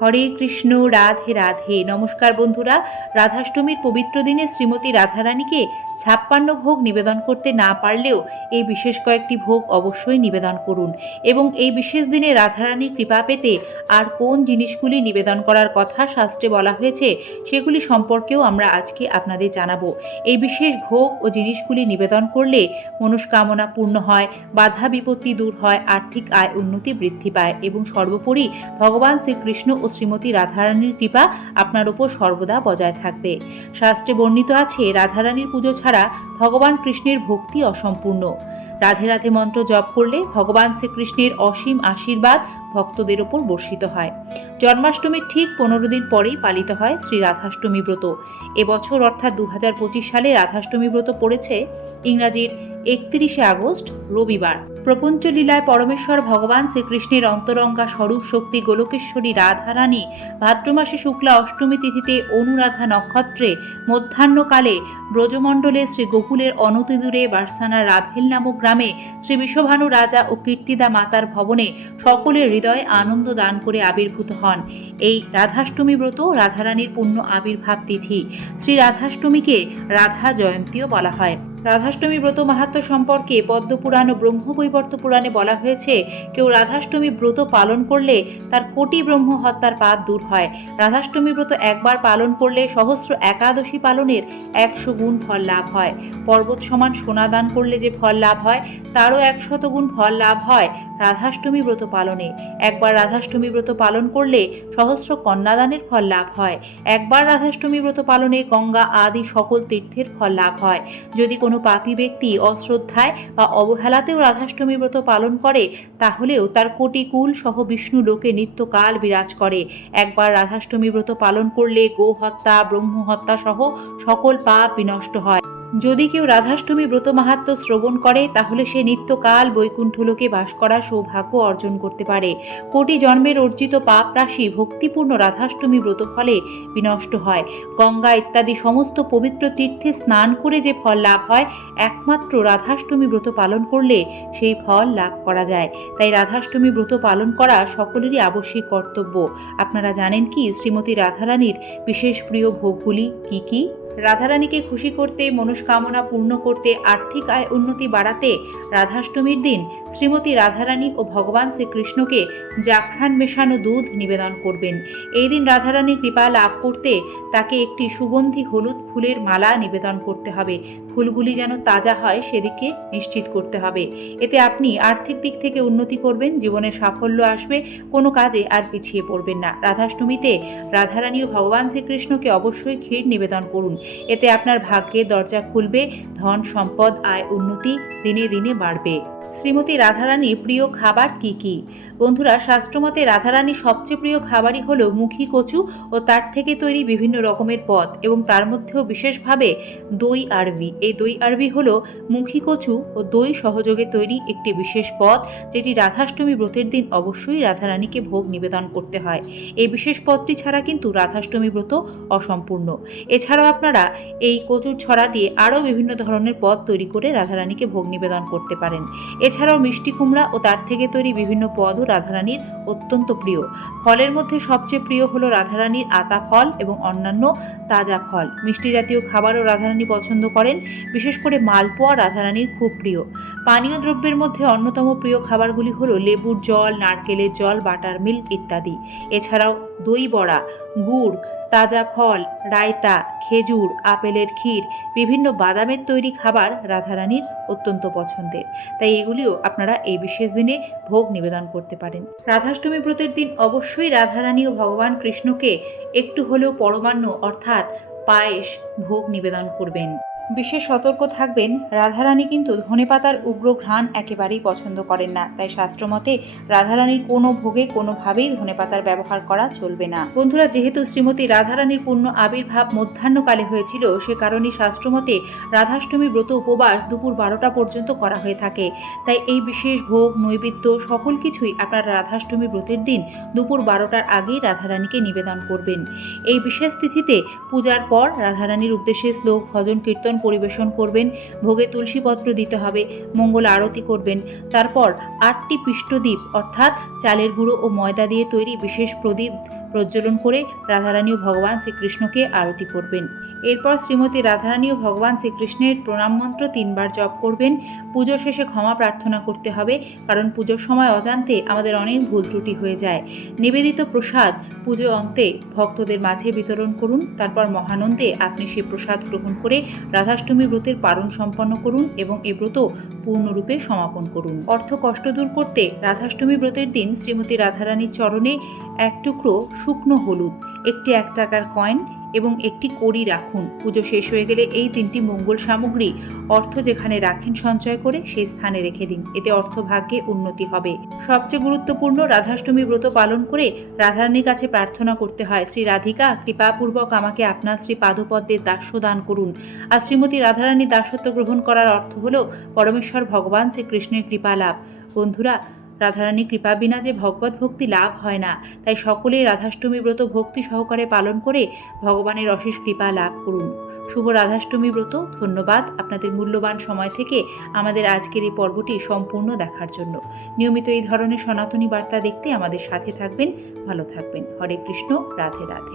হরে কৃষ্ণ, রাধে রাধে। নমস্কার বন্ধুরা, রাধাষ্টমীর পবিত্র দিনে শ্রীমতী রাধারানীকে ছাপ্পান্ন ভোগ নিবেদন করতে না পারলেও এই বিশেষ কয়েকটি ভোগ অবশ্যই নিবেদন করুন। এবং এই বিশেষ দিনে রাধারানীর কৃপা পেতে আর কোন জিনিসগুলি নিবেদন করার কথা শাস্ত্রে বলা হয়েছে, সেগুলি সম্পর্কেও আমরা আজকে আপনাদের জানাব। এই বিশেষ ভোগ ও জিনিসগুলি নিবেদন করলে মনস্কামনা পূর্ণ হয়, বাধা বিপত্তি দূর হয়, আর্থিক আয় উন্নতি বৃদ্ধি পায় এবং সর্বোপরি ভগবান শ্রীকৃষ্ণ শ্রীমতী রাধারানীর কৃপা আপনার ওপর সর্বদা বজায় থাকবে। শাস্ত্রে বর্ণিত আছে, রাধারানীর পুজো ছাড়া ভগবান কৃষ্ণের ভক্তি অসম্পূর্ণ। রাধে রাধে মন্ত্র জপ করলে ভগবান শ্রীকৃষ্ণের অসীম আশীর্বাদ ভক্তদের ওপর বর্ষিত হয়। জন্মাষ্টমীর ঠিক পনেরো দিন পরেই পালিত হয় শ্রী রাধাষ্টমী ব্রত। এবছর অর্থাৎ দু সালে রাধাষ্টমী ব্রত পড়েছে ইংরাজির একত্রিশে আগস্ট, রবিবার। প্রপঞ্চ লীলায় পরমেশ্বর ভগবান শ্রীকৃষ্ণের অন্তরঙ্গা স্বরূপ শক্তি গোলকেশ্বরী রাধারানী ভাদ্র মাসে শুক্লা অষ্টমী তিথিতে অনুরাধা নক্ষত্রে মধ্যাহ্নকালে ব্রজমণ্ডলে শ্রী গোকুলের অনতিদূরে বার্সানা রাভেল নামক গ্রামে শ্রী বিশ্বভানু রাজা ও কীর্তিদা মাতার ভবনে সকলের হৃদয়ে আনন্দ দান করে আবির্ভূত হন। এই রাধাষ্টমী ব্রত রাধারানীর পূর্ণ আবির্ভাব তিথি। শ্রী রাধাষ্টমীকে রাধা জয়ন্তীও বলা হয়। রাধাষ্টমী ব্রত মাহাত্ম সম্পর্কে পদ্মপুরাণ ও ব্রহ্মবৈবর্ত পুরাণে বলা হয়েছে, কেউ রাধাষ্টমী ব্রত পালন করলে তার কোটি ব্রহ্ম হত্যার পাপ দূর হয়। রাধাষ্টমী ব্রত একবার পালন করলে সহস্র একাদশী পালনের একশো গুণ ফল লাভ হয়। পর্বত সমান সোনা দান করলে যে ফল লাভ হয়, তারও একশত গুণ ফল লাভ হয় রাধাষ্টমী ব্রত পালনে। একবার রাধাষ্টমী ব্রত পালন করলে সহস্র কন্যাদানের ফল লাভ হয়। একবার রাধাষ্টমী ব্রত পালনে গঙ্গা আদি সকল তীর্থের ফল লাভ হয়। যদি কোনো পাপী ব্যক্তি অশ্রদ্ধায় বা অবহেলাতেও রাধাষ্টমী ব্রত পালন করে, তাহলেও তার কোটি কুল সহ বিষ্ণু লোকে নিত্যকাল বিরাজ করে। একবার রাধাষ্টমী ব্রত পালন করলে গোহত্যা ব্রহ্ম হত্যা সহ সকল পাপ বিনষ্ট হয়। যদি কেউ রাধাষ্টমী ব্রত মাহাত্ম শ্রবণ করে, তাহলে সে নিত্যকাল বৈকুণ্ঠলোকে বাস করার সৌভাগ্য অর্জন করতে পারে। কোটি জন্মের অর্জিত পাপ রাশি ভক্তিপূর্ণ রাধাষ্টমী ব্রত ফলে বিনষ্ট হয়। গঙ্গা ইত্যাদি সমস্ত পবিত্র তীর্থে স্নান করে যে ফল লাভ হয়, একমাত্র রাধাষ্টমী ব্রত পালন করলে সেই ফল লাভ করা যায়। তাই রাধাষ্টমী ব্রত পালন করা সকলেরই আবশ্যিক কর্তব্য। আপনারা জানেন কি, শ্রীমতী রাধারানীর বিশেষ প্রিয় ভোগগুলি কি কি? রাধারানীকে খুশি করতে, মনস্কামনা পূর্ণ করতে, আর্থিক আয় উন্নতি বাড়াতে রাধাষ্টমীর দিন শ্রীমতী রাধারানী ও ভগবান শ্রীকৃষ্ণকে জাফরান মেশানো দুধ নিবেদন করবেন। এই দিন রাধারানীর কৃপা লাভ করতে তাকে একটি সুগন্ধি হলুদ ফুলের মালা নিবেদন করতে হবে। ফুলগুলি যেন তাজা হয় সেদিকে নিশ্চিত করতে হবে। এতে আপনি আর্থিক দিক থেকে উন্নতি করবেন, জীবনে সাফল্য আসবে, কোনো কাজে আর পিছিয়ে পড়বেন না। রাধাষ্টমীতে রাধারানী ও ভগবান শ্রীকৃষ্ণকে অবশ্যই ক্ষীর নিবেদন করুন। এতে আপনার ভাগ্যে দরজা খুলবে ধন সম্পদ আয় উন্নতি দিনে দিনে বাড়বে। শ্রীমতী রাধারানীর প্রিয় খাবার কি কি? বন্ধুরা, শাস্ত্রমতে রাধারানীর সবচেয়ে প্রিয় খাবারই হলো মুখী কচু ও তার থেকে তৈরি বিভিন্ন রকমের পদ এবং তার মধ্যেও বিশেষভাবে দই আরবি। এই দই আরবি হলো মুখী কচু ও দই সহযোগে তৈরি একটি বিশেষ পদ, যেটি রাধাষ্টমী ব্রতের দিন অবশ্যই রাধারানীকে ভোগ নিবেদন করতে হয়। এই বিশেষ পদটি ছাড়া কিন্তু রাধাষ্টমী ব্রত অসম্পূর্ণ। এছাড়াও আপনারা এই কচুর ছড়া দিয়ে আরও বিভিন্ন ধরনের পদ তৈরি করে রাধারানীকে ভোগ নিবেদন করতে পারেন। এছাড়াও মিষ্টি কুমড়া ও তার থেকে তৈরি বিভিন্ন পদও রাধারানীর অত্যন্ত প্রিয়। ফলের মধ্যে সবচেয়ে প্রিয় হলো রাধারানীর আতা ফল এবং অন্যান্য তাজা ফল। মিষ্টি জাতীয় খাবারও রাধারানী পছন্দ করেন, বিশেষ করে মালপোয়া রাধারানীর খুব প্রিয়। পানীয় দ্রব্যের মধ্যে অন্যতম প্রিয় খাবারগুলি হলো লেবুর জল, নারকেলের জল, বাটার মিল্ক ইত্যাদি। এছাড়াও দই বড়া, গুড়, তাজা ফল, রায়তা, খেজুর, আপেলের ক্ষীর, বিভিন্ন বাদামের তৈরি খাবার রাধারানীর অত্যন্ত পছন্দের। তাই এগুলিও আপনারা এই বিশেষ দিনে ভোগ নিবেদন করতে পারেন। রাধাষ্টমী ব্রতের দিন অবশ্যই রাধারানী ও ভগবান কৃষ্ণকে একটু হলেও পরমান্ন অর্থাৎ পায়েস ভোগ নিবেদন করবেন। বিশেষ সতর্ক থাকবেন। রাধারানী কিন্তু ধনেপাতার উগ্র ঘ্রাণ একেবারেই পছন্দ করেন না। তাই শাস্ত্রমতে রাধারানীর কোনো ভোগে কোনোভাবেই ধনেপাতার ব্যবহার করা চলবে না। বন্ধুরা, যেহেতু শ্রীমতী রাধারানীর পূর্ণ আবির্ভাব মধ্যাহ্নকালে হয়েছিল, সে কারণে শাস্ত্রমতে রাধাষ্টমী ব্রত উপবাস দুপুর বারোটা পর্যন্ত করা হয়ে থাকে। তাই এই বিশেষ ভোগ, নৈবেদ্য সকল কিছুই আপনার রাধাষ্টমী ব্রতের দিন দুপুর বারোটার আগেই রাধারানীকে নিবেদন করবেন। এই বিশেষ তিথিতে পূজার পর রাধারানীর উদ্দেশ্যে শ্লোক, ভজন, কীর্তন পরিবেশন করবেন, ভোগে তুলসীপত্র দিতে হবে, মঙ্গল আরতি করবেন। তারপর আটটি পৃষ্ঠদ্বীপ অর্থাৎ চালের গুঁড়ো ও ময়দা দিয়ে তৈরি বিশেষ প্রদীপ প্রজ্বলন করে রাধারানী ও ভগবান শ্রীকৃষ্ণকে আরতি করবেন। এরপর শ্রীমতী রাধারানী ও ভগবান শ্রীকৃষ্ণের প্রণাম মন্ত্র তিনবার জপ করবেন। পুজো শেষে ক্ষমা প্রার্থনা করতে হবে, কারণ পুজোর সময় অজান্তে আমাদের অনেক ভুল ত্রুটি হয়ে যায়। নিবেদিত প্রসাদ পুজো অন্তে ভক্তদের মাঝে বিতরণ করুন, তারপর মহানন্দে আপনি সেই প্রসাদ গ্রহণ করে রাধাষ্টমী ব্রতের পালন সম্পন্ন করুন এবং এ ব্রত পূর্ণরূপে সমাপন করুন। অর্থ কষ্ট দূর করতে রাধাষ্টমী ব্রতের দিন শ্রীমতী রাধারানীর চরণে এক টুকরো শুকনো হলুদ, একটি এক টাকার কয়েন এবং একটি কড়ি রাখুন। পুজো শেষ হয়ে গেলে এই তিনটি মঙ্গল সামগ্রী অর্থ যেখানে রাখেন সঞ্চয় করে সেই স্থানে রেখে দিন। এতে অর্থ ভাগ্যে উন্নতি হবে। সবচেয়ে গুরুত্বপূর্ণ রাধাষ্টমী ব্রত পালন করে রাধারানীর কাছে প্রার্থনা করতে হয়, শ্রী রাধিকা, কৃপাপূর্বক আমাকে আপনার শ্রী পাদপদ্মের দাস্য দান করুন। আর শ্রীমতী রাধারানী দাসত্ব গ্রহণ করার অর্থ হল, পরমেশ্বর ভগবান শ্রীকৃষ্ণের কৃপা লাভ। বন্ধুরা রাধারানী কৃপা বিনা যে ভগবত ভক্তি লাভ হয় না। তাই সকলেই রাধাষ্টমী ব্রত ভক্তি সহকারে পালন করে ভগবানের অশেষ কৃপা লাভ করুন। শুভ রাধাষ্টমী ব্রত। ধন্যবাদ আপনাদের মূল্যবান সময় থেকে আমাদের আজকের এই পর্বটি সম্পূর্ণ দেখার জন্য। নিয়মিত এই ধরনের সনাতনী বার্তা দেখতে আমাদের সাথে থাকবেন। ভালো থাকবেন। হরে কৃষ্ণ। রাধে রাধে।